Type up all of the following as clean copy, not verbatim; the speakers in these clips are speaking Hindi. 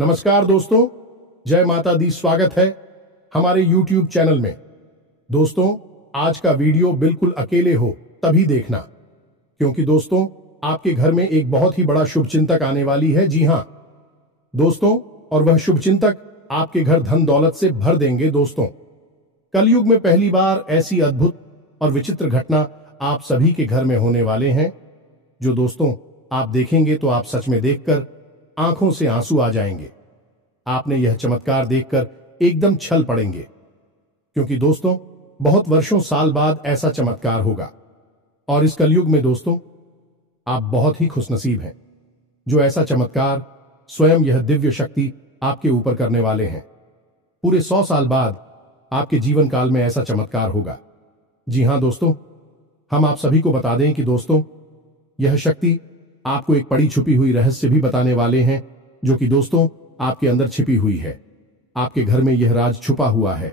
नमस्कार दोस्तों, जय माता दी। स्वागत है हमारे YouTube चैनल में। दोस्तों, आज का वीडियो बिल्कुल अकेले हो तभी देखना, क्योंकि दोस्तों आपके घर में एक बहुत ही बड़ा शुभचिंतक आने वाली है। जी हां दोस्तों, और वह शुभचिंतक आपके घर धन दौलत से भर देंगे। दोस्तों, कलयुग में पहली बार ऐसी अद्भुत और विचित्र घटना आप सभी के घर में होने वाले हैं, जो दोस्तों आप देखेंगे तो आप सच में देखकर आंखों से आंसू आ जाएंगे। आपने यह चमत्कार देखकर एकदम छल पड़ेंगे, क्योंकि दोस्तों बहुत वर्षों साल बाद ऐसा चमत्कार होगा। और इस कलयुग में दोस्तों आप बहुत ही खुशनसीब हैं, जो ऐसा चमत्कार स्वयं यह दिव्य शक्ति आपके ऊपर करने वाले हैं। पूरे 100 साल बाद आपके जीवन काल में ऐसा चमत्कार होगा। जी हां दोस्तों, हम आप सभी को बता दें कि दोस्तों यह शक्ति आपको एक पड़ी छुपी हुई रहस्य भी बताने वाले हैं, जो कि दोस्तों आपके अंदर छिपी हुई है। आपके घर में यह राज छुपा हुआ है।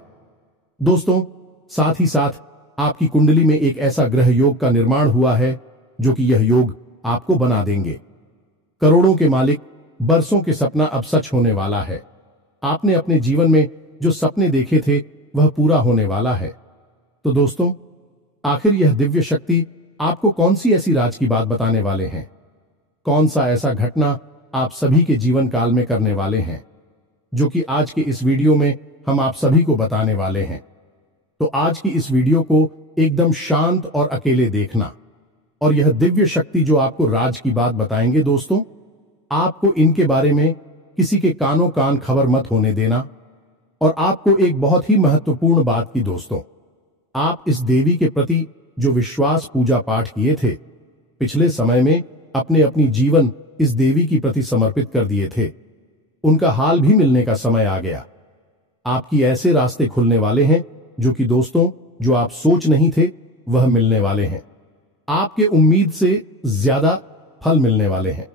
दोस्तों, साथ ही साथ आपकी कुंडली में एक ऐसा ग्रह योग का निर्माण हुआ है, जो कि यह योग आपको बना देंगे करोड़ों के मालिक। बरसों के सपना अब सच होने वाला है। आपने अपने जीवन में जो सपने देखे थे वह पूरा होने वाला है। तो दोस्तों, आखिर यह दिव्य शक्ति आपको कौन सी ऐसी राज की बात बताने वाले हैं? कौन सा ऐसा घटना आप सभी के जीवन काल में करने वाले हैं, जो कि आज के इस वीडियो में हम आप सभी को बताने वाले हैं। तो आज की इस वीडियो को एकदम शांत और अकेले देखना, और यह दिव्य शक्ति जो आपको राज की बात बताएंगे दोस्तों, आपको इनके बारे में किसी के कानों कान खबर मत होने देना। और आपको एक बहुत ही महत्वपूर्ण बात की दोस्तों, आप इस देवी के प्रति जो विश्वास पूजा पाठ किए थे, पिछले समय में अपने अपनी जीवन इस देवी की प्रति समर्पित कर दिए थे, उनका हाल भी मिलने का समय आ गया। आपकी ऐसे रास्ते खुलने वाले हैं जो कि दोस्तों जो आप सोच नहीं थे वह मिलने वाले हैं। आपके उम्मीद से ज्यादा फल मिलने वाले हैं।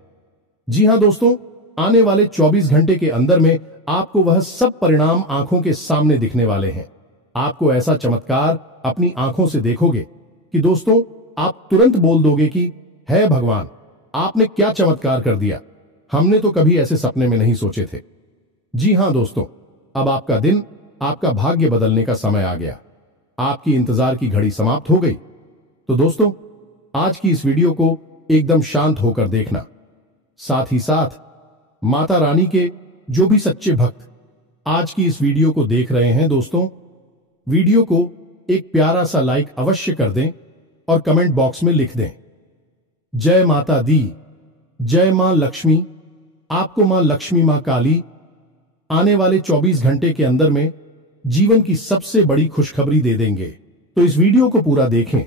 जी हां दोस्तों, आने वाले 24 घंटे के अंदर में आपको वह सब परिणाम आंखों के सामने दिखने वाले हैं। आपको ऐसा चमत्कार अपनी आंखों से देखोगे कि दोस्तों आप तुरंत बोल दोगे कि है भगवान, आपने क्या चमत्कार कर दिया। हमने तो कभी ऐसे सपने में नहीं सोचे थे। जी हां दोस्तों, अब आपका दिन, आपका भाग्य बदलने का समय आ गया। आपकी इंतजार की घड़ी समाप्त हो गई। तो दोस्तों आज की इस वीडियो को एकदम शांत होकर देखना। साथ ही साथ माता रानी के जो भी सच्चे भक्त आज की इस वीडियो को देख रहे हैं दोस्तों, वीडियो को एक प्यारा सा लाइक अवश्य कर दें और कमेंट बॉक्स में लिख दें, जय माता दी, जय मां लक्ष्मी। आपको मां लक्ष्मी, मां काली आने वाले 24 घंटे के अंदर में जीवन की सबसे बड़ी खुशखबरी दे देंगे। तो इस वीडियो को पूरा देखें,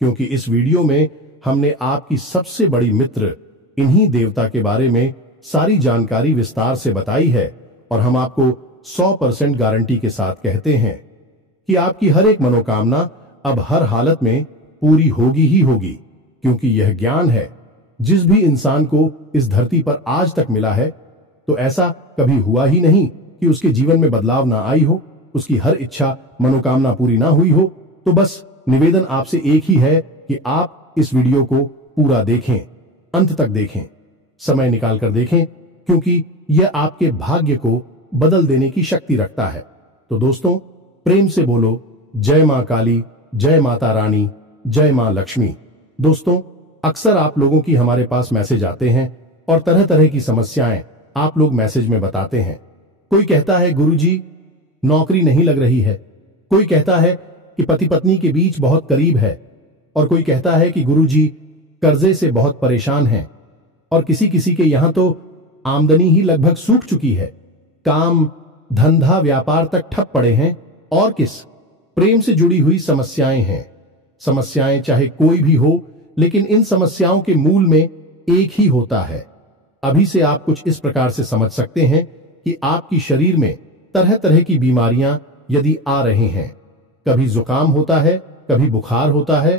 क्योंकि इस वीडियो में हमने आपकी सबसे बड़ी मित्र इन्हीं देवता के बारे में सारी जानकारी विस्तार से बताई है। और हम आपको 100% गारंटी के साथ कहते हैं कि आपकी हर एक मनोकामना अब हर हालत में पूरी होगी ही होगी, क्योंकि यह ज्ञान है जिस भी इंसान को इस धरती पर आज तक मिला है, तो ऐसा कभी हुआ ही नहीं कि उसके जीवन में बदलाव ना आई हो, उसकी हर इच्छा मनोकामना पूरी ना हुई हो। तो बस निवेदन आपसे एक ही है कि आप इस वीडियो को पूरा देखें, अंत तक देखें, समय निकालकर देखें, क्योंकि यह आपके भाग्य को बदल देने की शक्ति रखता है। तो दोस्तों प्रेम से बोलो, जय मां काली, जय माता रानी, जय मां लक्ष्मी। दोस्तों अक्सर आप लोगों की हमारे पास मैसेज आते हैं और तरह तरह की समस्याएं आप लोग मैसेज में बताते हैं। कोई कहता है गुरुजी नौकरी नहीं लग रही है, कोई कहता है कि पति पत्नी के बीच बहुत करीब है, और कोई कहता है कि गुरुजी कर्जे से बहुत परेशान हैं, और किसी किसी के यहां तो आमदनी ही लगभग सूख चुकी है, काम धंधा व्यापार तक ठप पड़े हैं, और किस प्रेम से जुड़ी हुई समस्याएं हैं। समस्याएं चाहे कोई भी हो, लेकिन इन समस्याओं के मूल में एक ही होता है। अभी से आप कुछ इस प्रकार से समझ सकते हैं कि आपकी शरीर में तरह तरह की बीमारियां यदि आ रही हैं, कभी जुकाम होता है, कभी बुखार होता है,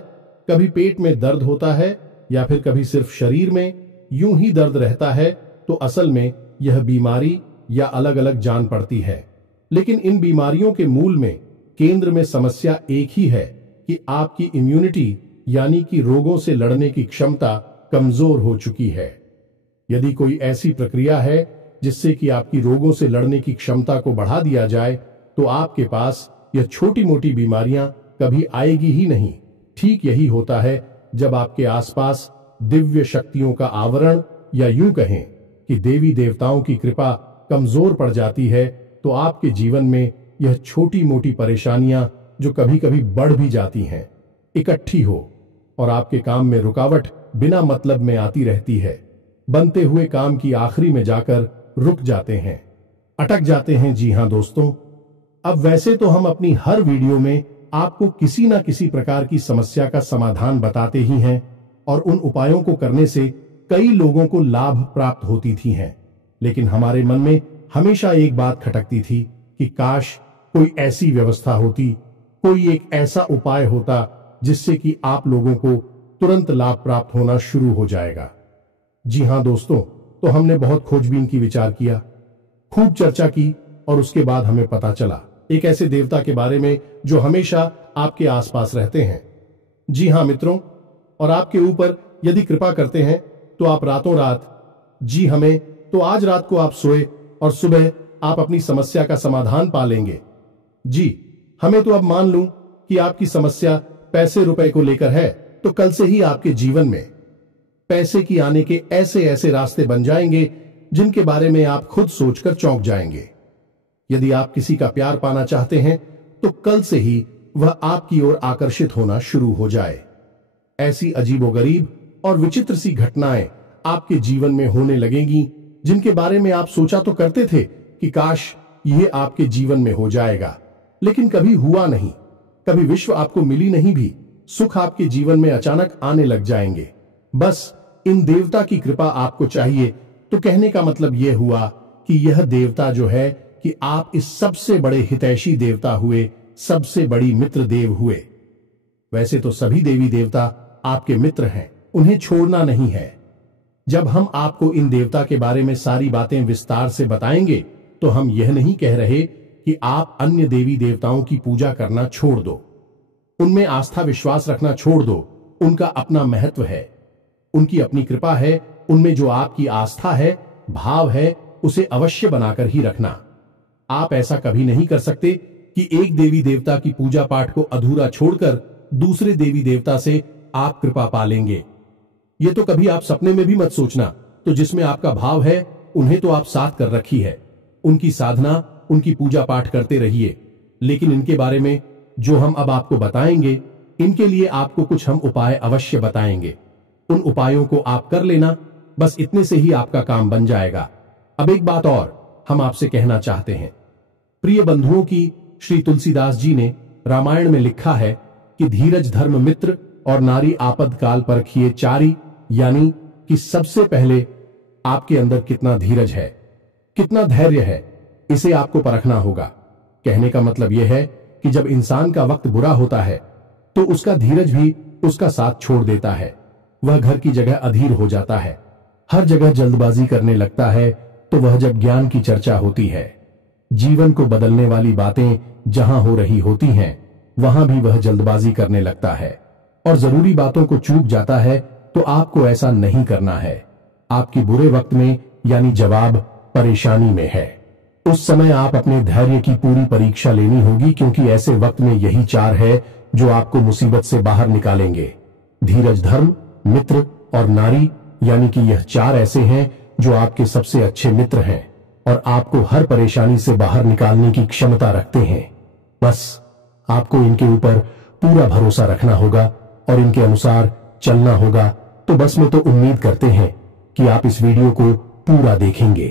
कभी पेट में दर्द होता है, या फिर कभी सिर्फ शरीर में यूं ही दर्द रहता है, तो असल में यह बीमारी या अलग अलग जान पड़ती है। लेकिन इन बीमारियों के मूल में, केंद्र में समस्या एक ही है कि आपकी इम्यूनिटी यानी कि रोगों से लड़ने की क्षमता कमजोर हो चुकी है। यदि कोई ऐसी प्रक्रिया है जिससे कि आपकी रोगों से लड़ने की क्षमता को बढ़ा दिया जाए, तो आपके पास यह छोटी मोटी बीमारियां कभी आएगी ही नहीं। ठीक यही होता है जब आपके आसपास दिव्य शक्तियों का आवरण, या यूं कहें कि देवी देवताओं की कृपा कमजोर पड़ जाती है, तो आपके जीवन में यह छोटी मोटी परेशानियां, जो कभी कभी बढ़ भी जाती हैं, इकट्ठी हो और आपके काम में रुकावट बिना मतलब में आती रहती है। बनते हुए काम की आखिरी में जाकर रुक जाते हैं, अटक जाते हैं। जी हां दोस्तों, अब वैसे तो हम अपनी हर वीडियो में आपको किसी ना किसी प्रकार की समस्या का समाधान बताते ही हैं, और उन उपायों को करने से कई लोगों को लाभ प्राप्त होती थी हैं। लेकिन हमारे मन में हमेशा एक बात खटकती थी कि काश कोई ऐसी व्यवस्था होती, कोई एक ऐसा उपाय होता जिससे कि आप लोगों को तुरंत लाभ प्राप्त होना शुरू हो जाएगा। जी हां दोस्तों, तो हमने बहुत खोजबीन की, विचार किया, खूब चर्चा की, और उसके बाद हमें पता चला एक ऐसे देवता के बारे में जो हमेशा आपके आसपास रहते हैं। जी हां मित्रों, और आपके ऊपर यदि कृपा करते हैं तो आप रातों रात, जी हमें तो आज रात को आप सोए और सुबह आप अपनी समस्या का समाधान पा लेंगे। जी हमें तो अब मान लूं कि आपकी समस्या पैसे रुपए को लेकर है, तो कल से ही आपके जीवन में पैसे की आने के ऐसे ऐसे रास्ते बन जाएंगे जिनके बारे में आप खुद सोचकर चौंक जाएंगे। यदि आप किसी का प्यार पाना चाहते हैं तो कल से ही वह आपकी ओर आकर्षित होना शुरू हो जाए। ऐसी अजीबोगरीब और विचित्र सी घटनाएं आपके जीवन में होने लगेंगी जिनके बारे में आप सोचा तो करते थे कि काश ये आपके जीवन में हो जाएगा, लेकिन कभी हुआ नहीं। कभी विश्व आपको मिली नहीं भी, सुख आपके जीवन में अचानक आने लग जाएंगे। बस इन देवता की कृपा आपको चाहिए। तो कहने का मतलब यह हुआ कि यह देवता जो है कि आप इस सबसे बड़े हितैषी देवता हुए, सबसे बड़ी मित्र देव हुए। वैसे तो सभी देवी देवता आपके मित्र हैं, उन्हें छोड़ना नहीं है। जब हम आपको इन देवता के बारे में सारी बातें विस्तार से बताएंगे तो हम यह नहीं कह रहे कि आप अन्य देवी देवताओं की पूजा करना छोड़ दो, उनमें आस्था विश्वास रखना छोड़ दो। उनका अपना महत्व है, उनकी अपनी कृपा है। उनमें जो आपकी आस्था है, भाव है, उसे अवश्य बनाकर ही रखना। आप ऐसा कभी नहीं कर सकते कि एक देवी देवता की पूजा पाठ को अधूरा छोड़कर दूसरे देवी देवता से आप कृपा पा लेंगे। ये तो कभी आप सपने में भी मत सोचना। तो जिसमें आपका भाव है उन्हें तो आप साथ कर रखी है, उनकी साधना, उनकी पूजा पाठ करते रहिए। लेकिन इनके बारे में जो हम अब आपको बताएंगे, इनके लिए आपको कुछ हम उपाय अवश्य बताएंगे। उन उपायों को आप कर लेना, बस इतने से ही आपका काम बन जाएगा। अब एक बात और हम आपसे कहना चाहते हैं। प्रिय बंधुओं की श्री तुलसीदास जी ने रामायण में लिखा है कि धीरज धर्म मित्र और नारी आपद काल परखिए चारी, यानी कि सबसे पहले आपके अंदर कितना धीरज है, कितना धैर्य है, इसे आपको परखना होगा। कहने का मतलब यह है कि जब इंसान का वक्त बुरा होता है तो उसका धीरज भी उसका साथ छोड़ देता है। वह घर की जगह अधीर हो जाता है, हर जगह जल्दबाजी करने लगता है। तो वह जब ज्ञान की चर्चा होती है, जीवन को बदलने वाली बातें जहां हो रही होती हैं, वहां भी वह जल्दबाजी करने लगता है और जरूरी बातों को चूक जाता है। तो आपको ऐसा नहीं करना है। आपके बुरे वक्त में यानी जवाब परेशानी में है, उस समय आप अपने धैर्य की पूरी परीक्षा लेनी होगी, क्योंकि ऐसे वक्त में यही चार है जो आपको मुसीबत से बाहर निकालेंगे। धीरज धर्म मित्र और नारी, यानी कि यह चार ऐसे हैं जो आपके सबसे अच्छे मित्र हैं और आपको हर परेशानी से बाहर निकालने की क्षमता रखते हैं। बस आपको इनके ऊपर पूरा भरोसा रखना होगा और इनके अनुसार चलना होगा। तो बस मैं तो उम्मीद करते हैं कि आप इस वीडियो को पूरा देखेंगे,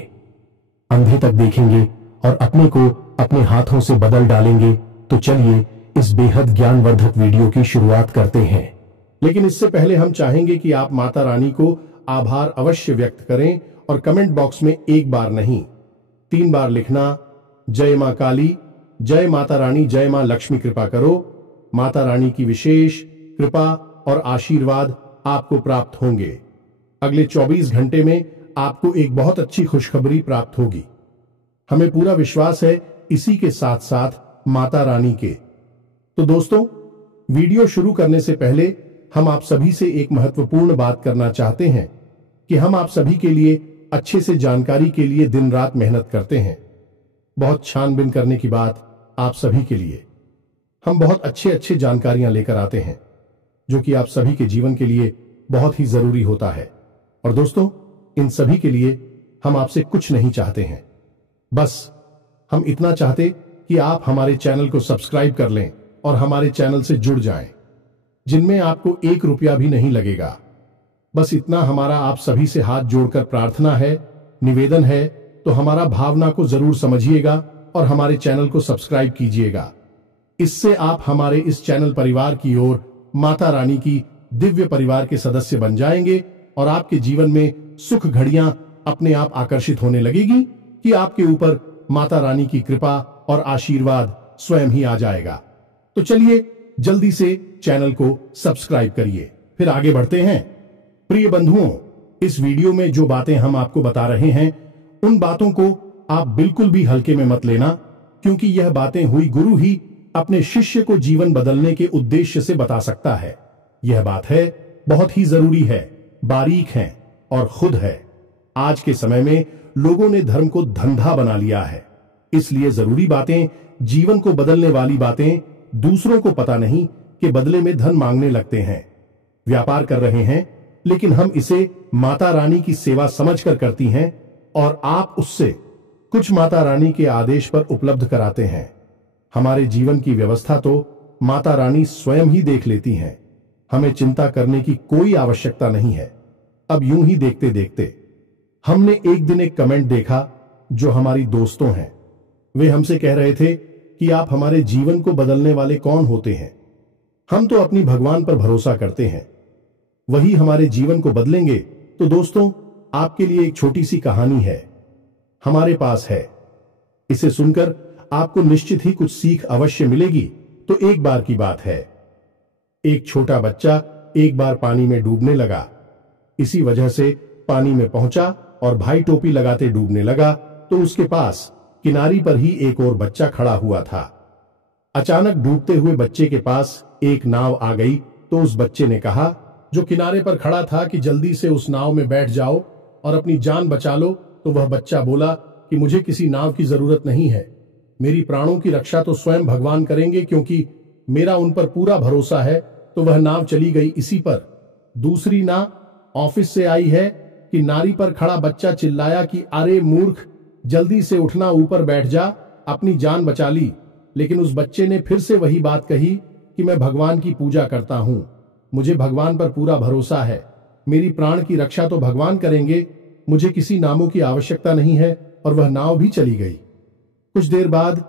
अंधे तक देखेंगे और अपने को अपने हाथों से बदल डालेंगे। तो चलिए इस बेहद ज्ञानवर्धक वीडियो की शुरुआत करते हैं। लेकिन इससे पहले हम चाहेंगे कि आप माता रानी को आभार अवश्य व्यक्त करें और कमेंट बॉक्स में एक बार नहीं 3 बार लिखना, जय मां काली, जय माता रानी, जय मां लक्ष्मी कृपा करो। माता रानी की विशेष कृपा और आशीर्वाद आपको प्राप्त होंगे। अगले 24 घंटे में आपको एक बहुत अच्छी खुशखबरी प्राप्त होगी। हमें पूरा विश्वास है इसी के साथ साथ माता रानी के। तो दोस्तों, वीडियो शुरू करने से पहले हम आप सभी से एक महत्वपूर्ण बात करना चाहते हैं कि हम आप सभी के लिए अच्छे से जानकारी के लिए दिन रात मेहनत करते हैं। बहुत छानबीन करने की बात आप सभी के लिए। हम बहुत अच्छे अच्छे जानकारियां लेकर आते हैं जो कि आप सभी के जीवन के लिए बहुत ही जरूरी होता है। और दोस्तों, इन सभी के लिए हम आपसे कुछ नहीं चाहते हैं, बस हम इतना चाहते कि आप हमारे चैनल को सब्सक्राइब कर लें और हमारे चैनल से जुड़ जाएं, जिनमें आपको 1 रुपया भी नहीं लगेगा। बस इतना हमारा आप सभी से हाथ जोड़कर प्रार्थना है, निवेदन है। तो हमारा भावना को जरूर समझिएगा और हमारे चैनल को सब्सक्राइब कीजिएगा। इससे आप हमारे इस चैनल परिवार की ओर माता रानी की दिव्य परिवार के सदस्य बन जाएंगे और आपके जीवन में सुख घड़ियां अपने आप आकर्षित होने लगेगी कि आपके ऊपर माता रानी की कृपा और आशीर्वाद स्वयं ही आ जाएगा। तो चलिए जल्दी से चैनल को सब्सक्राइब करिए, फिर आगे बढ़ते हैं। प्रिय बंधुओं, इस वीडियो में जो बातें हम आपको बता रहे हैं उन बातों को आप बिल्कुल भी हल्के में मत लेना, क्योंकि यह बातें हुई गुरु ही अपने शिष्य को जीवन बदलने के उद्देश्य से बता सकता है। यह बात है बहुत ही जरूरी है, बारीक है और खुद है। आज के समय में लोगों ने धर्म को धंधा बना लिया है, इसलिए जरूरी बातें, जीवन को बदलने वाली बातें दूसरों को पता नहीं कि बदले में धन मांगने लगते हैं। व्यापार कर रहे हैं, लेकिन हम इसे माता रानी की सेवा समझकर करती हैं और आप उससे कुछ माता रानी के आदेश पर उपलब्ध कराते हैं। हमारे जीवन की व्यवस्था तो माता रानी स्वयं ही देख लेती हैं, हमें चिंता करने की कोई आवश्यकता नहीं है। अब यूं ही देखते देखते हमने एक दिन एक कमेंट देखा जो हमारी दोस्तों हैं। वे हमसे कह रहे थे कि आप हमारे जीवन को बदलने वाले कौन होते हैं? हम तो अपनी भगवान पर भरोसा करते हैं, वही हमारे जीवन को बदलेंगे। तो दोस्तों, आपके लिए एक छोटी सी कहानी है, हमारे पास है। इसे सुनकर आपको निश्चित ही कुछ सीख अवश्य मिलेगी। तो एक बार की बात है, एक छोटा बच्चा एक बार पानी में डूबने लगा। इसी वजह से पानी में पहुंचा और भाई टोपी लगाते डूबने लगा तो उसके पास किनारी पर ही एक और बच्चा खड़ा हुआ था। अचानक डूबते हुए बच्चे के पास एक नाव आ गई तो उस बच्चे ने कहा, जो किनारे पर खड़ा था, कि जल्दी से उस नाव में बैठ जाओ और अपनी जान बचा लो। तो वह बच्चा बोला कि मुझे किसी नाव की जरूरत नहीं है, मेरी प्राणों की रक्षा तो स्वयं भगवान करेंगे, क्योंकि मेरा उन पर पूरा भरोसा है। तो वह नाव चली गई इसी पर। दूसरी नाव ऑफिस से आई है कि नारी पर खड़ा बच्चा चिल्लाया कि अरे मूर्ख, जल्दी से उठना, ऊपर बैठ जा, अपनी जान बचा ली। लेकिन उस बच्चे ने फिर से वही बात कही कि मैं भगवान की पूजा करता हूं, मुझे भगवान पर पूरा भरोसा है, मेरी प्राण की रक्षा तो भगवान करेंगे, मुझे किसी नामों की आवश्यकता नहीं है। और वह नाव भी चली गई। कुछ देर बाद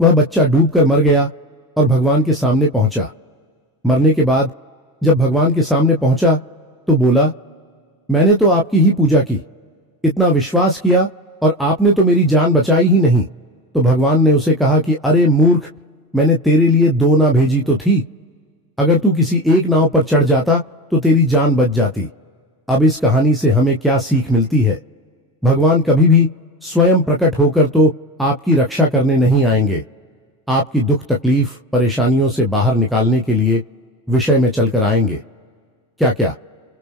वह बच्चा डूबकर मर गया और भगवान के सामने पहुंचा। मरने के बाद जब भगवान के सामने पहुंचा तो बोला, मैंने तो आपकी ही पूजा की, इतना विश्वास किया और आपने तो मेरी जान बचाई ही नहीं। तो भगवान ने उसे कहा कि अरे मूर्ख, मैंने तेरे लिए 2 नाव भेजी तो थी, अगर तू किसी एक नाव पर चढ़ जाता तो तेरी जान बच जाती। अब इस कहानी से हमें क्या सीख मिलती है? भगवान कभी भी स्वयं प्रकट होकर तो आपकी रक्षा करने नहीं आएंगे, आपकी दुख तकलीफ परेशानियों से बाहर निकालने के लिए विषय में चलकर आएंगे। क्या क्या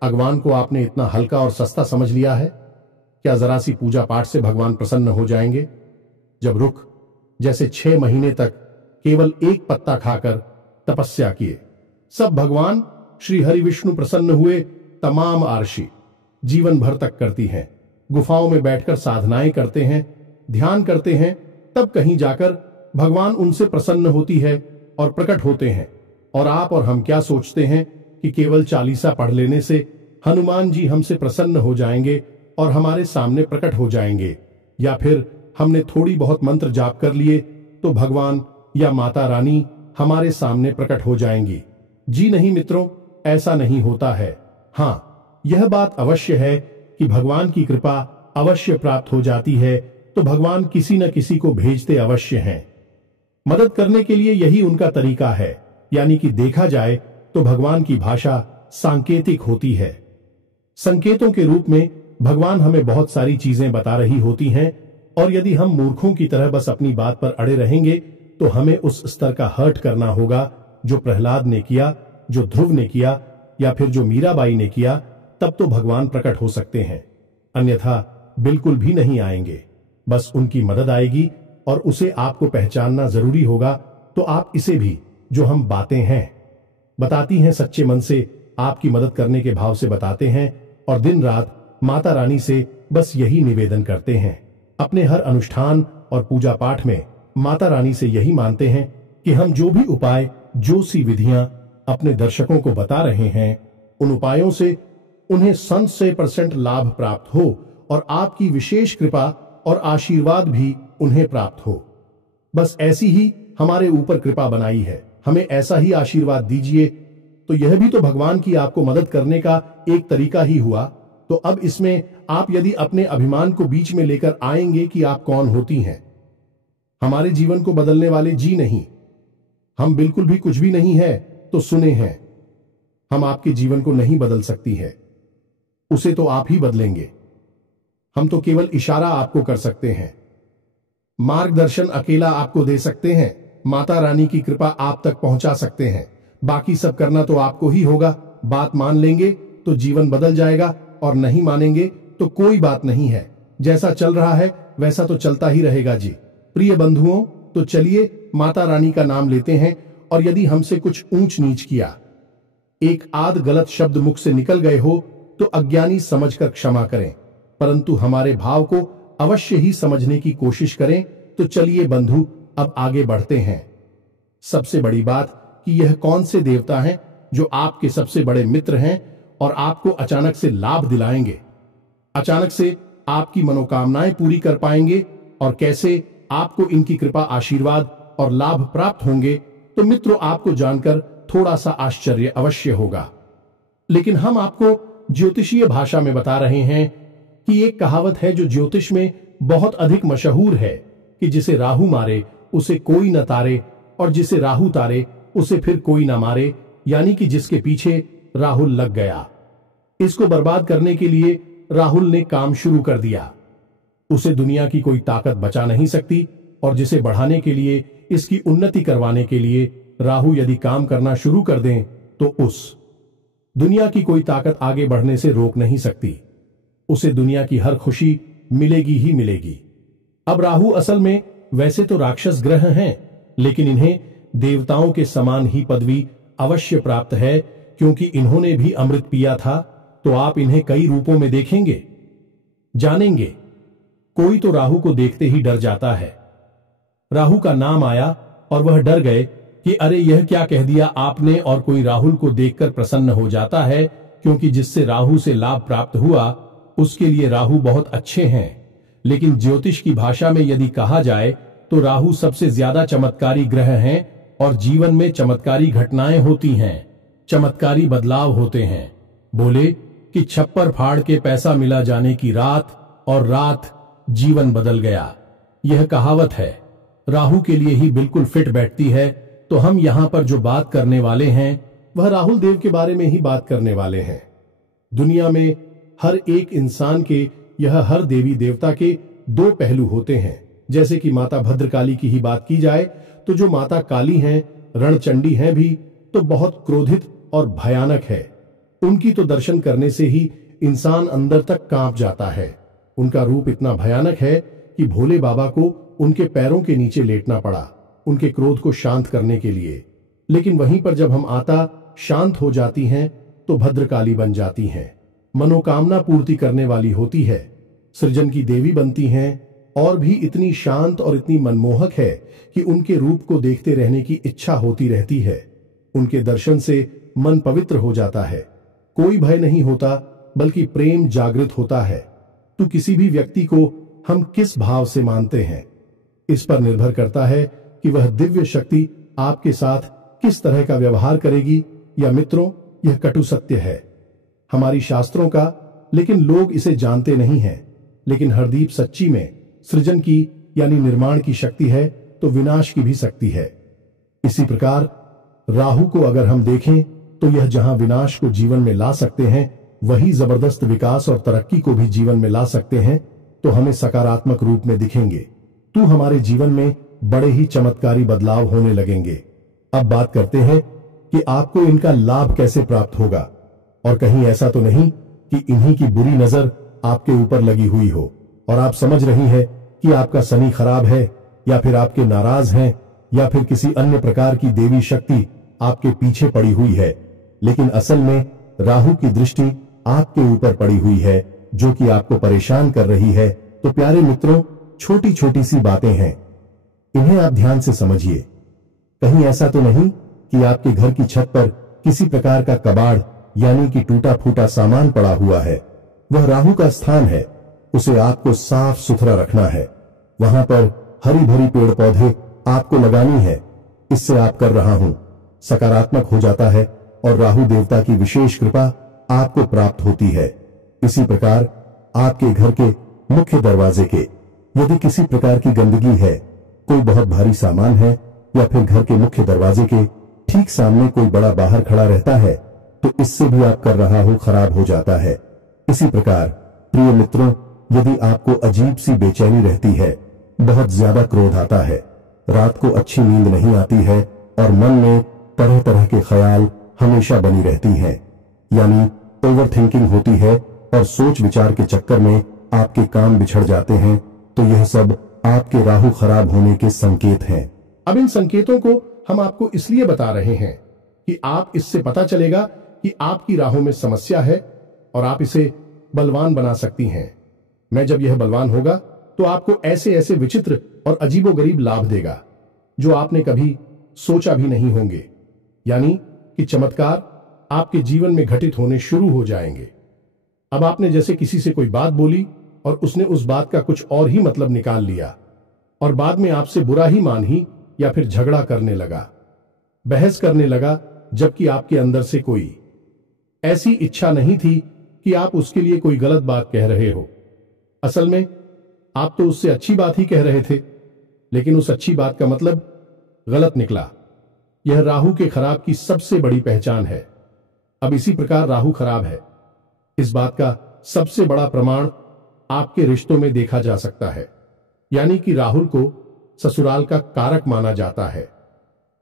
भगवान को आपने इतना हल्का और सस्ता समझ लिया है? क्या जरा सी पूजा पाठ से भगवान प्रसन्न हो जाएंगे? जब रुख जैसे 6 महीने तक केवल एक पत्ता खाकर तपस्या किए, सब भगवान श्री हरि विष्णु प्रसन्न हुए। तमाम आरशी जीवन भर तक करती हैं, गुफाओं में बैठकर साधनाएं करते हैं, ध्यान करते हैं, तब कहीं जाकर भगवान उनसे प्रसन्न होती है और प्रकट होते हैं। और आप और हम क्या सोचते हैं कि केवल 40 पढ़ लेने से हनुमान जी हमसे प्रसन्न हो जाएंगे और हमारे सामने प्रकट हो जाएंगे, या फिर हमने थोड़ी बहुत मंत्र जाप कर लिए तो भगवान या माता रानी हमारे सामने प्रकट हो जाएंगी। जी नहीं मित्रों, ऐसा नहीं होता है। हाँ, यह बात अवश्य है कि भगवान की कृपा अवश्य प्राप्त हो जाती है तो भगवान किसी न किसी को भेजते अवश्य हैं। मदद करने के लिए यही उनका तरीका है। यानी कि देखा जाए तो भगवान की भाषा सांकेतिक होती है। संकेतों के रूप में भगवान हमें बहुत सारी चीजें बता रही होती हैं, और यदि हम मूर्खों की तरह बस अपनी बात पर अड़े रहेंगे तो हमें उस स्तर का हर्ट करना होगा जो प्रहलाद ने किया, जो ध्रुव ने किया, या फिर जो मीराबाई ने किया। तब तो भगवान प्रकट हो सकते हैं, अन्यथा बिल्कुल भी नहीं आएंगे। बस उनकी मदद आएगी और उसे आपको पहचानना जरूरी होगा। तो आप इसे भी, जो हम बातें हैं बताती हैं, सच्चे मन से आपकी मदद करने के भाव से बताते हैं और दिन रात माता रानी से बस यही निवेदन करते हैं। अपने हर अनुष्ठान और पूजा पाठ में माता रानी से यही मानते हैं कि हम जो भी उपाय, जो सी विधियां अपने दर्शकों को बता रहे हैं, उन उपायों से उन्हें 100% लाभ प्राप्त हो और आपकी विशेष कृपा और आशीर्वाद भी उन्हें प्राप्त हो। बस ऐसी ही हमारे ऊपर कृपा बनाई है, हमें ऐसा ही आशीर्वाद दीजिए। तो यह भी तो भगवान की आपको मदद करने का एक तरीका ही हुआ। तो अब इसमें आप यदि अपने अभिमान को बीच में लेकर आएंगे कि आप कौन होती हैं, हमारे जीवन को बदलने वाले जी नहीं, हम बिल्कुल भी कुछ भी नहीं है, तो सुने हैं, हम आपके जीवन को नहीं बदल सकती है, उसे तो आप ही बदलेंगे। हम तो केवल इशारा आपको कर सकते हैं, मार्गदर्शन अकेला आपको दे सकते हैं, माता रानी की कृपा आप तक पहुंचा सकते हैं। बाकी सब करना तो आपको ही होगा। बात मान लेंगे तो जीवन बदल जाएगा और नहीं मानेंगे तो कोई बात नहीं है। जैसा चल रहा है वैसा तो चलता ही रहेगा जी। प्रिय बंधुओं, तो चलिए माता रानी का नाम लेते हैं और यदि हमसे कुछ ऊंच नीच किया, एक आध गलत शब्द मुख से निकल गए हो तो अज्ञानी समझकर क्षमा करें, परंतु हमारे भाव को अवश्य ही समझने की कोशिश करें। तो चलिए बंधु, अब आगे बढ़ते हैं। सबसे बड़ी बात कि यह कौन से देवता हैं जो आपके सबसे बड़े मित्र हैं और आपको अचानक से लाभ दिलाएंगे, अचानक से आपकी मनोकामनाएं पूरी कर पाएंगे, और कैसे आपको इनकी कृपा, आशीर्वाद और लाभ प्राप्त होंगे। तो मित्रों, आपको जानकर थोड़ा सा आश्चर्य अवश्य होगा, लेकिन हम आपको ज्योतिषीय भाषा में बता रहे हैं कि एक कहावत है जो ज्योतिष में बहुत अधिक मशहूर है कि जिसे राहु मारे उसे कोई न तारे, और जिसे राहु तारे उसे फिर कोई न मारे, यानी कि जिसके पीछे राहुल लग गया, इसको बर्बाद करने के लिए राहुल ने काम शुरू कर दिया, उसे दुनिया की कोई ताकत बचा नहीं सकती। और जिसे बढ़ाने के लिए, इसकी उन्नति करवाने के लिए राहु यदि काम करना शुरू कर दें तो उस दुनिया की कोई ताकत आगे बढ़ने से रोक नहीं सकती, उसे दुनिया की हर खुशी मिलेगी ही मिलेगी। अब राहु असल में वैसे तो राक्षस ग्रह हैं, लेकिन इन्हें देवताओं के समान ही पदवी अवश्य प्राप्त है, क्योंकि इन्होंने भी अमृत पिया था। तो आप इन्हें कई रूपों में देखेंगे, जानेंगे। कोई तो राहु को देखते ही डर जाता है। राहु का नाम आया और वह डर गए कि अरे यह क्या कह दिया आपने, और कोई राहुल को देखकर प्रसन्न हो जाता है, क्योंकि जिससे राहु से लाभ प्राप्त हुआ उसके लिए राहु बहुत अच्छे हैं। लेकिन ज्योतिष की भाषा में यदि कहा जाए तो राहु सबसे ज्यादा चमत्कारी ग्रह हैं और जीवन में चमत्कारी घटनाएं होती हैं, चमत्कारी बदलाव होते हैं। बोले कि छप्पर फाड़ के पैसा मिला जाने की रात, और रात जीवन बदल गया। यह कहावत है, राहु के लिए ही बिल्कुल फिट बैठती है। तो हम यहां पर जो बात करने वाले हैं वह राहुल देव के बारे में ही बात करने वाले हैं। दुनिया में हर एक इंसान के, यह हर देवी देवता के दो पहलू होते हैं। जैसे कि माता भद्रकाली की ही बात की जाए तो जो माता काली हैं, रणचंडी हैं भी, तो बहुत क्रोधित और भयानक है। उनकी तो दर्शन करने से ही इंसान अंदर तक कांप जाता है। उनका रूप इतना भयानक है कि भोले बाबा को उनके पैरों के नीचे लेटना पड़ा उनके क्रोध को शांत करने के लिए। लेकिन वहीं पर जब हम आता शांत हो जाती हैं तो भद्रकाली बन जाती हैं, मनोकामना पूर्ति करने वाली होती है, सृजन की देवी बनती हैं, और भी इतनी शांत और इतनी मनमोहक है कि उनके रूप को देखते रहने की इच्छा होती रहती है। उनके दर्शन से मन पवित्र हो जाता है, कोई भय नहीं होता, बल्कि प्रेम जागृत होता है। तो किसी भी व्यक्ति को हम किस भाव से मानते हैं, इस पर निर्भर करता है कि वह दिव्य शक्ति आपके साथ किस तरह का व्यवहार करेगी। या मित्रों, यह कटु सत्य है हमारी शास्त्रों का, लेकिन लोग इसे जानते नहीं हैं। लेकिन हरदीप सच्ची में सृजन की यानी निर्माण की शक्ति है तो विनाश की भी शक्ति है। इसी प्रकार राहु को अगर हम देखें तो यह जहां विनाश को जीवन में ला सकते हैं, वही जबरदस्त विकास और तरक्की को भी जीवन में ला सकते हैं। तो हमें सकारात्मक रूप में दिखेंगे, तो हमारे जीवन में बड़े ही चमत्कारी बदलाव होने लगेंगे। अब बात करते हैं कि आपको इनका लाभ कैसे प्राप्त होगा, और कहीं ऐसा तो नहीं कि इन्हीं की बुरी नजर आपके ऊपर लगी हुई हो। और आप समझ रही है कि आपका शनि खराब है, या फिर आपके नाराज हैं, या फिर किसी अन्य प्रकार की देवी शक्ति आपके पीछे पड़ी हुई है। लेकिन असल में राहु की दृष्टि आपके ऊपर पड़ी हुई है, जो कि आपको परेशान कर रही है। तो प्यारे मित्रों, छोटी छोटी सी बातें हैं, इन्हें आप ध्यान से समझिए। कहीं ऐसा तो नहीं कि आपके घर की छत पर किसी प्रकार का कबाड़ यानी कि टूटा फूटा सामान पड़ा हुआ है। वह राहु का स्थान है, उसे आपको साफ सुथरा रखना है। वहां पर हरी भरी पेड़ पौधे आपको लगानी है। इससे आप कर रहा हूं सकारात्मक हो जाता है और राहु देवता की विशेष कृपा आपको प्राप्त होती है। इसी प्रकार आपके घर के मुख्य दरवाजे के यदि किसी प्रकार की गंदगी है, कोई बहुत भारी सामान है, या फिर घर के मुख्य दरवाजे के ठीक सामने कोई बड़ा बाहर खड़ा रहता है, तो इससे भी आप कर रहा हो खराब हो जाता है। इसी प्रकार प्रिय मित्रों, यदि आपको अजीब सी बेचैनी रहती है, बहुत ज्यादा क्रोध आता है, रात को अच्छी नींद नहीं आती है और मन में तरह तरह के ख्याल हमेशा बनी रहती हैं, यानी ओवर थिंकिंग होती है और सोच विचार के चक्कर में आपके काम बिछड़ जाते हैं, तो यह सब आपके राहु खराब होने के संकेत हैं। अब इन संकेतों को हम आपको इसलिए बता रहे हैं कि आप इससे पता चलेगा कि आपकी राहु में समस्या है और आप इसे बलवान बना सकती हैं। मैं जब यह बलवान होगा तो आपको ऐसे ऐसे विचित्र और अजीबोगरीब लाभ देगा जो आपने कभी सोचा भी नहीं होंगे, यानी कि चमत्कार आपके जीवन में घटित होने शुरू हो जाएंगे। अब आपने जैसे किसी से कोई बात बोली और उसने उस बात का कुछ और ही मतलब निकाल लिया और बाद में आपसे बुरा ही मान ही या फिर झगड़ा करने लगा, बहस करने लगा, जबकि आपके अंदर से कोई ऐसी इच्छा नहीं थी कि आप उसके लिए कोई गलत बात कह रहे हो। असल में आप तो उससे अच्छी बात ही कह रहे थे, लेकिन उस अच्छी बात का मतलब गलत निकला। यह राहु के खराब की सबसे बड़ी पहचान है। अब इसी प्रकार राहु खराब है, इस बात का सबसे बड़ा प्रमाण आपके रिश्तों में देखा जा सकता है, यानी कि राहु को ससुराल का कारक माना जाता है।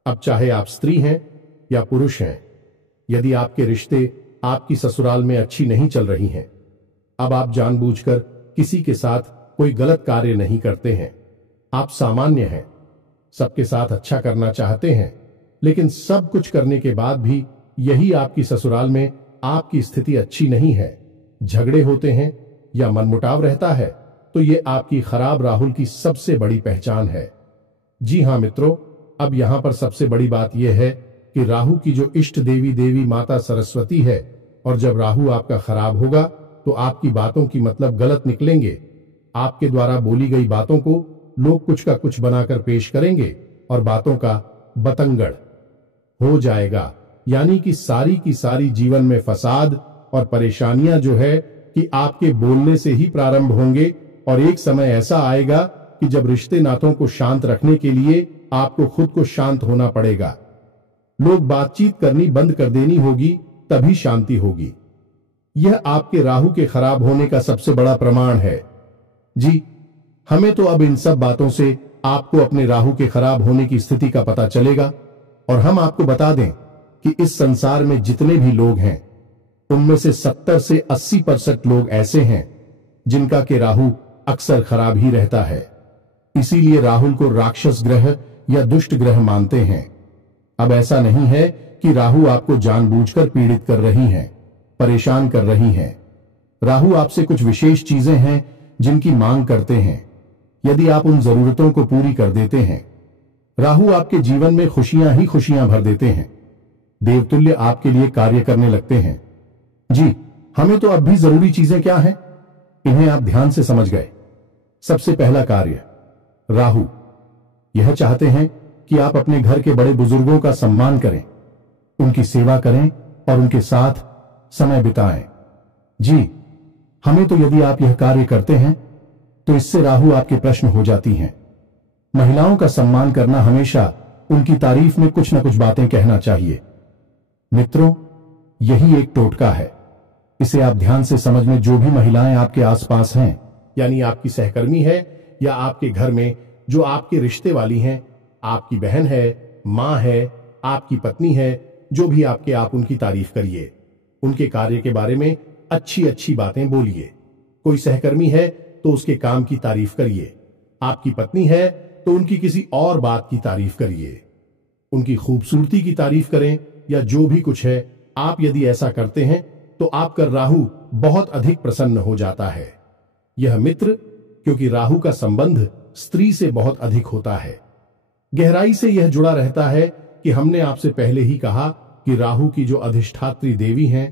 अब चाहे आप स्त्री हैं या पुरुष हैं, यदि आपके रिश्ते आपकी ससुराल में अच्छी नहीं चल रही हैं, अब आप जानबूझकर किसी के साथ कोई गलत कार्य नहीं करते हैं। आप सामान्य हैं, सबके साथ अच्छा करना चाहते हैं, लेकिन सब कुछ करने के बाद भी यही आपकी ससुराल में आपकी स्थिति अच्छी नहीं है, झगड़े होते हैं या मनमुटाव रहता है, तो ये आपकी खराब राहु की सबसे बड़ी पहचान है। जी हां मित्रों, अब यहां पर सबसे बड़ी बात यह है कि राहु की जो इष्ट देवी माता सरस्वती है, और जब राहु आपका खराब होगा तो आपकी बातों की मतलब गलत निकलेंगे। आपके द्वारा बोली गई बातों को लोग कुछ का कुछ बनाकर पेश करेंगे और बातों का बतंगड़ हो जाएगा, यानी कि सारी की सारी जीवन में फसाद और परेशानियां जो है कि आपके बोलने से ही प्रारंभ होंगे, और एक समय ऐसा आएगा कि जब रिश्ते नातों को शांत रखने के लिए आपको खुद को शांत होना पड़ेगा। लोग बातचीत करनी बंद कर देनी होगी, तभी शांति होगी। यह आपके राहु के खराब होने का सबसे बड़ा प्रमाण है। जी, हमें तो अब इन सब बातों से आपको अपने राहु के खराब होने की स्थिति का पता चलेगा, और हम आपको बता दें कि इस संसार में जितने भी लोग हैं, उनमें से 70 से 80% लोग ऐसे हैं जिनका के राहु अक्सर खराब ही रहता है। इसीलिए राहु को राक्षस ग्रह या दुष्ट ग्रह मानते हैं। अब ऐसा नहीं है कि राहु आपको जानबूझकर पीड़ित कर रही हैं, परेशान कर रही हैं। राहु आपसे कुछ विशेष चीजें हैं जिनकी मांग करते हैं। यदि आप उन जरूरतों को पूरी कर देते हैं, राहु आपके जीवन में खुशियां ही खुशियां भर देते हैं, देवतुल्य आपके लिए कार्य करने लगते हैं। जी, हमें तो अब भी जरूरी चीजें क्या हैं, इन्हें आप ध्यान से समझ गए। सबसे पहला कार्य, राहु यह चाहते हैं कि आप अपने घर के बड़े बुजुर्गों का सम्मान करें, उनकी सेवा करें और उनके साथ समय बिताएं। जी, हमें तो यदि आप यह कार्य करते हैं तो इससे राहु आपके प्रश्न हो जाती हैं। महिलाओं का सम्मान करना, हमेशा उनकी तारीफ में कुछ न कुछ बातें कहना चाहिए। मित्रों, यही एक टोटका है, इसे आप ध्यान से समझ में। जो भी महिलाएं आपके आसपास हैं, यानी आपकी सहकर्मी है या आपके घर में जो आपके रिश्ते वाली हैं, आपकी बहन है, मां है, आपकी पत्नी है, जो भी आपके, आप उनकी तारीफ करिए, उनके कार्य के बारे में अच्छी अच्छी बातें बोलिए। कोई सहकर्मी है तो उसके काम की तारीफ करिए। आपकी पत्नी है तो उनकी किसी और बात की तारीफ करिए। उनकी खूबसूरती की तारीफ करें या जो भी कुछ है, आप यदि ऐसा करते हैं तो आपका राहु बहुत अधिक प्रसन्न हो जाता है। यह मित्र, क्योंकि राहु का संबंध स्त्री से बहुत अधिक होता है, गहराई से यह जुड़ा रहता है कि हमने आपसे पहले ही कहा कि राहु की जो अधिष्ठात्री देवी हैं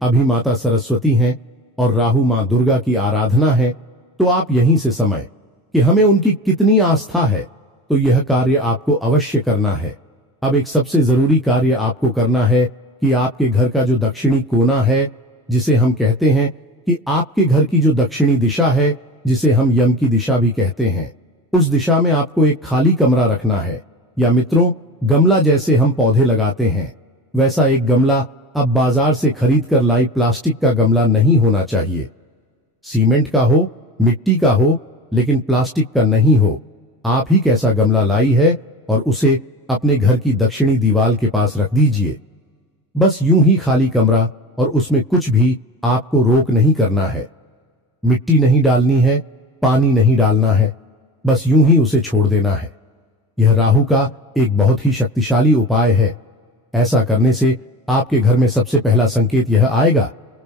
अभी माता सरस्वती हैं और राहु मां दुर्गा की आराधना है। तो आप यहीं से समझ कि हमें उनकी कितनी आस्था है, तो यह कार्य आपको अवश्य करना है। अब एक सबसे जरूरी कार्य आपको करना है कि आपके घर का जो दक्षिणी कोना है, जिसे हम कहते हैं कि आपके घर की जो दक्षिणी दिशा है, जिसे हम यम की दिशा भी कहते हैं, उस दिशा में आपको एक खाली कमरा रखना है। या मित्रों, गमला जैसे हम पौधे लगाते हैं वैसा एक गमला अब बाजार से खरीद कर लाई प्लास्टिक का गमला नहीं होना चाहिए। सीमेंट का हो, मिट्टी का हो, लेकिन प्लास्टिक का नहीं हो। आप ही कैसा गमला लाई है और उसे अपने घर की दक्षिणी दीवार के पास रख दीजिए। बस यूं ही खाली कमरा, और उसमें कुछ भी आपको रोक नहीं करना है। मिट्टी नहीं डालनी है, पानी नहीं डालना है, बस यूं ही उसे छोड़ देना है। यह राहु का एक बहुत ही शक्तिशाली उपाय है। ऐसा करने से आपके घर में सबसे पहला संकेत यह आएगा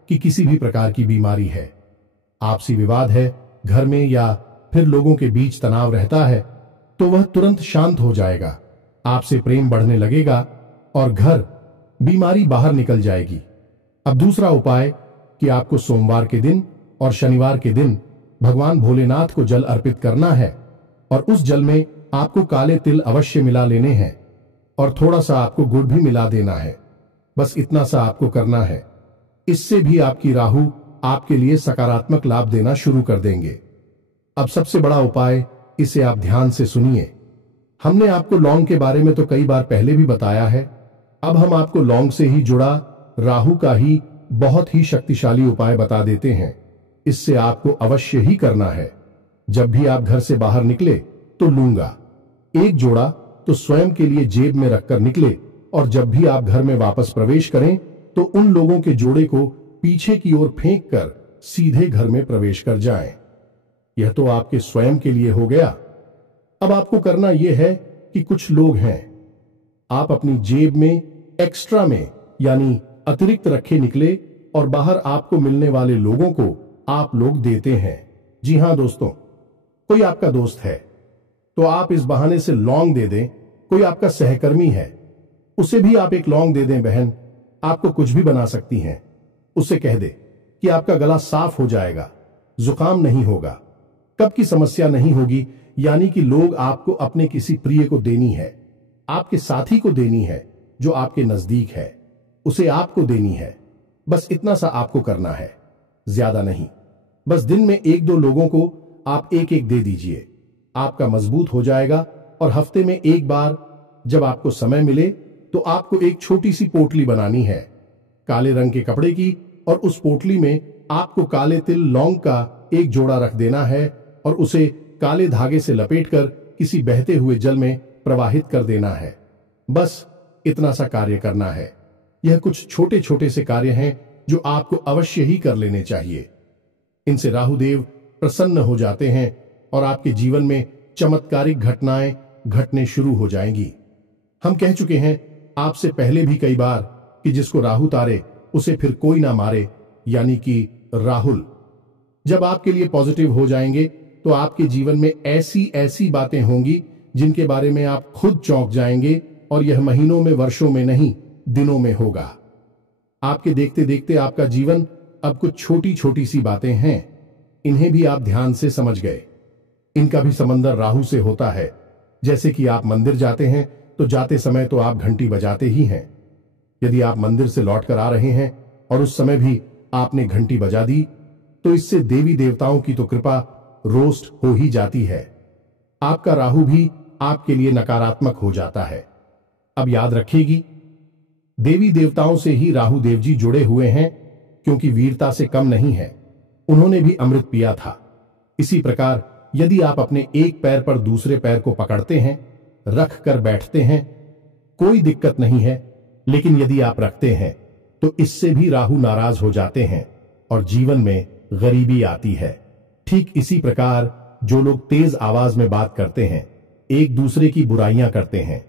कि किसी भी प्रकार की बीमारी है, आपसी विवाद है घर में, या फिर लोगों के बीच तनाव रहता है, तो वह तुरंत शांत हो जाएगा। आपसे प्रेम बढ़ने लगेगा और घर बीमारी बाहर निकल जाएगी। अब दूसरा उपाय कि आपको सोमवार के दिन और शनिवार के दिन भगवान भोलेनाथ को जल अर्पित करना है, और उस जल में आपको काले तिल अवश्य मिला लेने हैं और थोड़ा सा आपको गुड़ भी मिला देना है। बस इतना सा आपको करना है। इससे भी आपकी राहु आपके लिए सकारात्मक लाभ देना शुरू कर देंगे। अब सबसे बड़ा उपाय, इसे आप ध्यान से सुनिए। हमने आपको लौंग के बारे में तो कई बार पहले भी बताया है। अब हम आपको लौंग से ही जुड़ा राहु का ही बहुत ही शक्तिशाली उपाय बता देते हैं। इससे आपको अवश्य ही करना है। जब भी आप घर से बाहर निकले तो लूंगा एक जोड़ा तो स्वयं के लिए जेब में रखकर निकले, और जब भी आप घर में वापस प्रवेश करें तो उन लोगों के जोड़े को पीछे की ओर फेंक कर सीधे घर में प्रवेश कर जाएं। यह तो आपके स्वयं के लिए हो गया। अब आपको करना यह है कि कुछ लोग हैं, आप अपनी जेब में एक्स्ट्रा में यानी अतिरिक्त रखे निकले और बाहर आपको मिलने वाले लोगों को आप लोग देते हैं। जी हां दोस्तों, कोई आपका दोस्त है तो आप इस बहाने से लौंग दे दें। कोई आपका सहकर्मी है, उसे भी आप एक लौंग दे दें। बहन आपको कुछ भी बना सकती हैं। उसे कह दे कि आपका गला साफ हो जाएगा, जुकाम नहीं होगा, कब की समस्या नहीं होगी। यानी कि लोग आपको अपने किसी प्रिय को देनी है, आपके साथी को देनी है जो आपके नजदीक है, उसे आपको देनी है। बस इतना सा आपको करना है, ज्यादा नहीं। बस दिन में एक दो लोगों को आप एक एक दे दीजिए, आपका मजबूत हो जाएगा। और हफ्ते में एक बार जब आपको समय मिले तो आपको एक छोटी सी पोटली बनानी है काले रंग के कपड़े की, और उस पोटली में आपको काले तिल लौंग का एक जोड़ा रख देना है और उसे काले धागे से लपेटकर किसी बहते हुए जल में प्रवाहित कर देना है। बस इतना सा कार्य करना है। यह कुछ छोटे छोटे से कार्य हैं जो आपको अवश्य ही कर लेने चाहिए। इनसे राहुदेव प्रसन्न हो जाते हैं और आपके जीवन में चमत्कारिक घटनाएं घटने शुरू हो जाएंगी। हम कह चुके हैं आपसे पहले भी कई बार कि जिसको राहु तारे उसे फिर कोई ना मारे, यानी कि राहुल जब आपके लिए पॉजिटिव हो जाएंगे तो आपके जीवन में ऐसी ऐसी बातें होंगी जिनके बारे में आप खुद चौंक जाएंगे, और यह महीनों में, वर्षों में नहीं, दिनों में होगा। आपके देखते देखते आपका जीवन अब कुछ छोटी छोटी सी बातें हैं, इन्हें भी आप ध्यान से समझ गए। इनका भी संबंध राहु से होता है। जैसे कि आप मंदिर जाते हैं तो जाते समय तो आप घंटी बजाते ही हैं। यदि आप मंदिर से लौटकर आ रहे हैं और उस समय भी आपने घंटी बजा दी तो इससे देवी देवताओं की तो कृपा रोस्ट हो ही जाती है। आपका राहु भी आपके लिए नकारात्मक हो जाता है। अब याद रखिएगी, देवी देवताओं से ही राहु देव जी जुड़े हुए हैं, क्योंकि वीरता से कम नहीं है, उन्होंने भी अमृत पिया था। इसी प्रकार यदि आप अपने एक पैर पर दूसरे पैर को पकड़ते हैं, रख कर बैठते हैं, कोई दिक्कत नहीं है, लेकिन यदि आप रखते हैं तो इससे भी राहु नाराज हो जाते हैं और जीवन में गरीबी आती है। ठीक इसी प्रकार जो लोग तेज आवाज में बात करते हैं, एक दूसरे की बुराइयां करते हैं,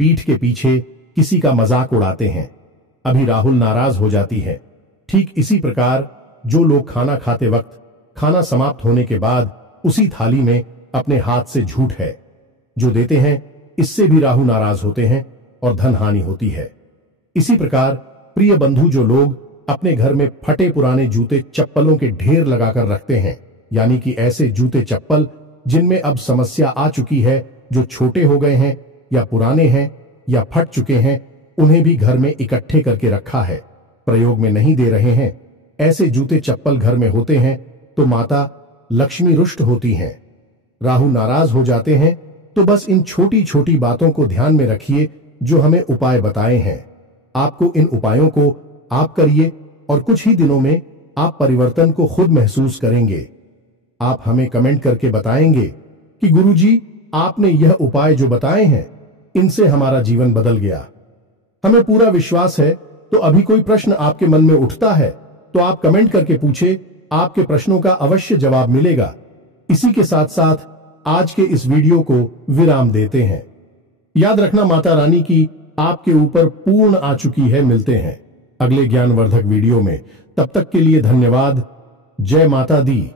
पीठ के पीछे किसी का मजाक उड़ाते हैं, अभी राहुल नाराज हो जाती है। ठीक इसी प्रकार जो लोग खाना खाते वक्त खाना समाप्त होने के बाद उसी थाली में अपने हाथ से झूठ है जो देते हैं, इससे भी राहु नाराज होते हैं और धन हानि होती है। इसी प्रकार प्रिय बंधु जो लोग अपने घर में फटे पुराने जूते चप्पलों के ढेर लगाकर रखते हैं, यानी कि ऐसे जूते चप्पल जिनमें अब समस्या आ चुकी है, जो छोटे हो गए हैं या पुराने हैं या फट चुके हैं, उन्हें भी घर में इकट्ठे करके रखा है, प्रयोग में नहीं दे रहे हैं, ऐसे जूते चप्पल घर में होते हैं तो माता लक्ष्मी रुष्ट होती हैं, राहु नाराज हो जाते हैं। तो बस इन छोटी छोटी बातों को ध्यान में रखिए जो हमें उपाय बताए हैं। आपको इन उपायों को आप करिए और कुछ ही दिनों में आप परिवर्तन को खुद महसूस करेंगे। आप हमें कमेंट करके बताएंगे कि गुरुजी, आपने यह उपाय जो बताए हैं, इनसे हमारा जीवन बदल गया। हमें पूरा विश्वास है। तो अभी कोई प्रश्न आपके मन में उठता है तो आप कमेंट करके पूछे, आपके प्रश्नों का अवश्य जवाब मिलेगा। इसी के साथ साथ आज के इस वीडियो को विराम देते हैं। याद रखना, माता रानी की आपके ऊपर पूर्ण आ चुकी है। मिलते हैं अगले ज्ञानवर्धक वीडियो में। तब तक के लिए धन्यवाद। जय माता दी।